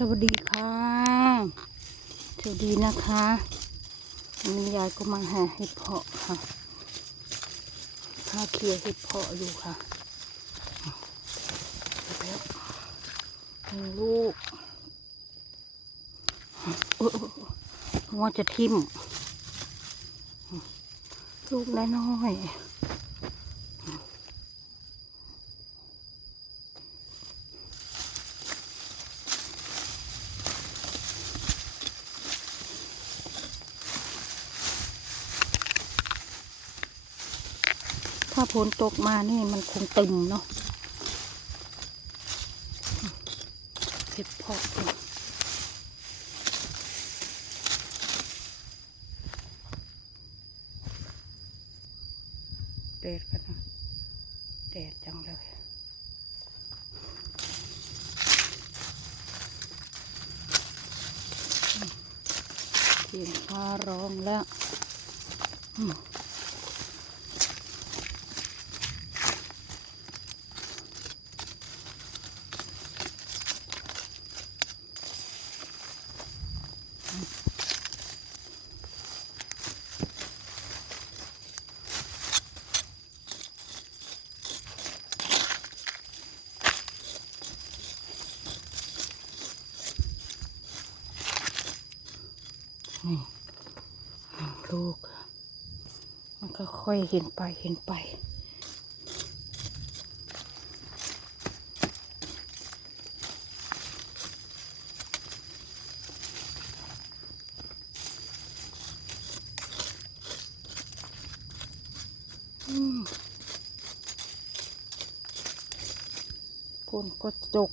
สวัสดีค่ะ สวัสดีนะคะวันนี้ยายก็มาหาเห็ดเพาะค่ะถ้าเคลียเห็ดเพาะอยู่ค่ะแล้วหนึ่งลูกว่าจะทิ่ม ลูกน้อยๆ ถ้าฝนตกมานี่มันคงตึมเนาะเห็ดเพาะเนี่ยแดดกันนะแดดจังเลยเสียงฟ้าร้องแล้ว นี่หนึ่งลูก มันก็ค่อยเห็นไปเห็นไปอืมฝนก็ตก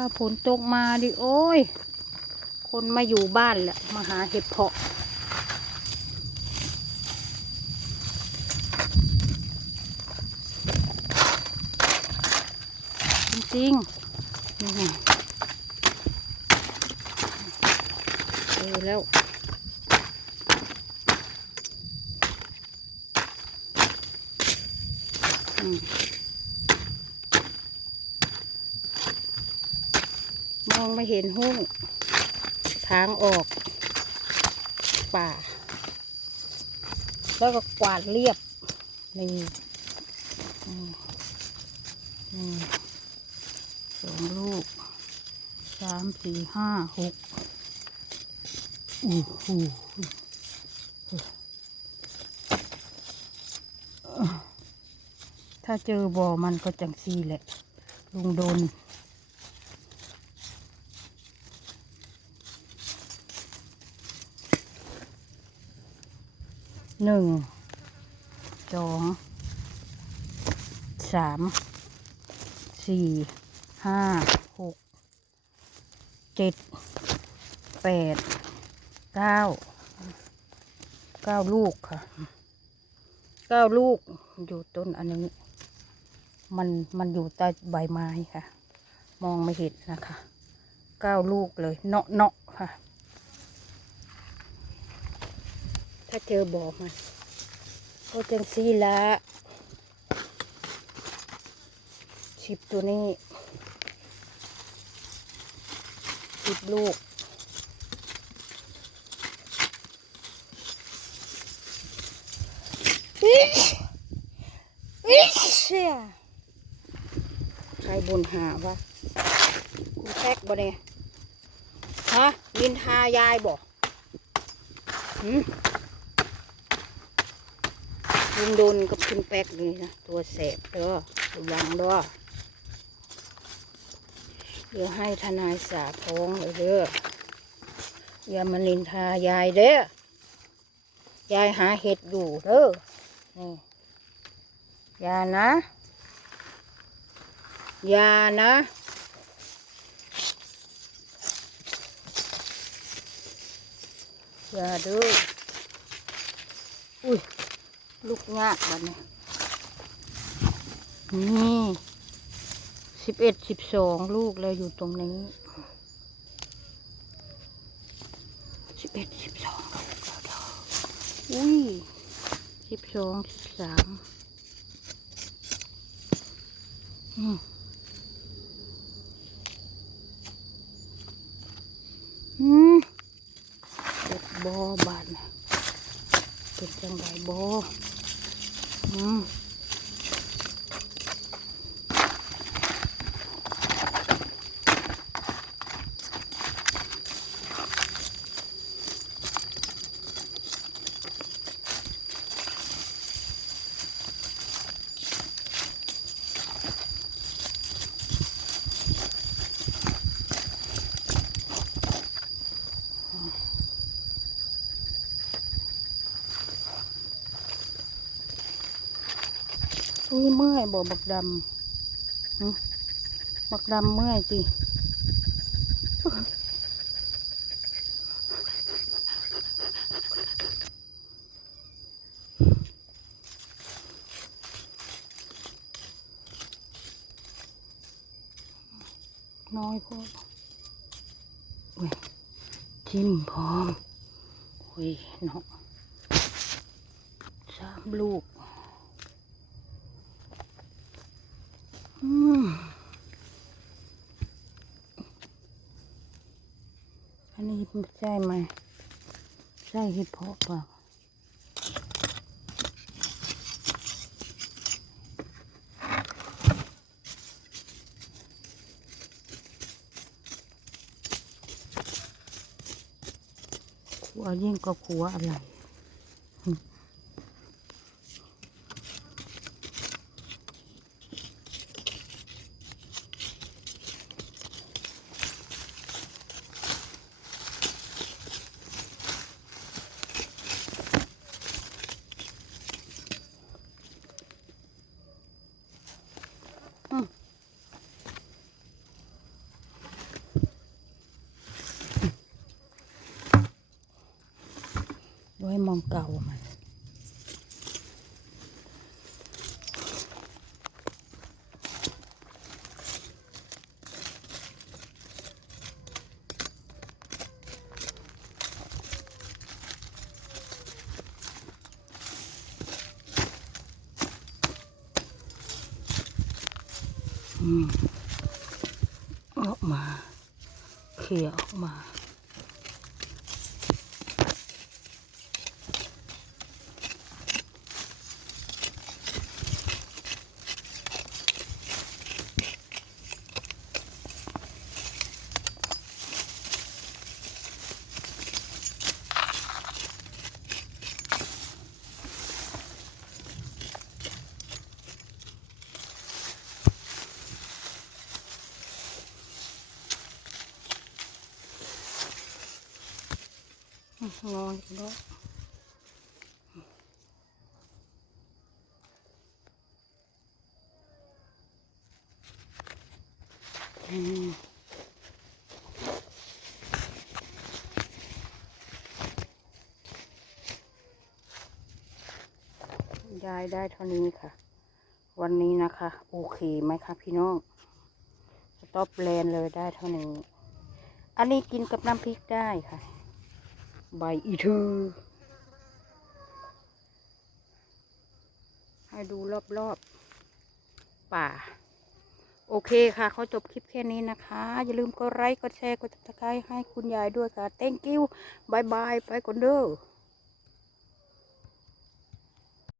ถ้าฝนตกมาดิโอ้ย คนมาอยู่บ้านแหละมาหาเห็ดเพาะจริงๆนี่ไงเจอแล้วอืม มองไม่เห็นหุ้งทางออก ป่า แล้วก็กวาดเรียบนี่สองลูกสามสี่ห้าหกอู้หูถ้าเจอบ่อมันก็จังซีแหละ ลุงโดน หนึ่งสองสามสี่ห้าหกเจ็ดแปดเก้าเก้าลูกค่ะเก้าลูกอยู่ต้นอันนี้ มันมันอยู่ใต้ใบไม้ค่ะ มองไม่เห็นนะคะเก้าลูกเลยเนาะเนาะค่ะ ถ้าเจอบ่อมันก็จังซีละชิบตัวนี้ชิบลูกอิ๊ชอิ๊ชเชียใครบนหาวะคุณแท็กบ่เนี่ยฮะยินทายายบ่หืม ลุงโดนกับคุณแป๊กนี่นะตัวแสบเด้อระวังเด้อเดี๋ยวให้ทนายสาฟ้องเลยเด้ออย่ามานินทายายเด้อยายหาเห็ดอยู่เด้อนี่อย่านะอย่านะอย่าเด้ออุ้ย ลูกงากบันนี้นี่สิบเอ็ดสิบสองลูกแล้วอยู่ตรงนี้สิบเอ็ดสิบสองลูกแล้วอุ้ยสิบสองสิบสามอืมอืมเก็บบอบานนะ จังไดบ่อืม อืมนี่เมื่อยบ่บักดำบักดำเมื่อยสิน้อยพออุ้ยจิ้มพร้อมอุ้ยเนาะสามลูก อันนี้มันใช่ไหมใช่ฮิปฮอปเปล่าขัวยิ่งก็ขัวอะไร ไว้มองเก่ามันอออกมา เขี่ยออกมา นอนอีกแล้วอืมยายได้เท่านี้ค่ะ วันนี้นะคะ โอเคไหมคะพี่น้องสต็อปแลนเลยได้เท่านี้ อันนี้กินกับน้ำพริกได้ค่ะ ใบอีทือ ให้ดูรอบๆ ป่า โอเคค่ะเขาจบคลิปแค่นี้นะคะ อย่าลืมกดไลค์กดแชร์กดติดตามให้คุณยายด้วยค่ะ thank you บายบายไปก่อนเด้อ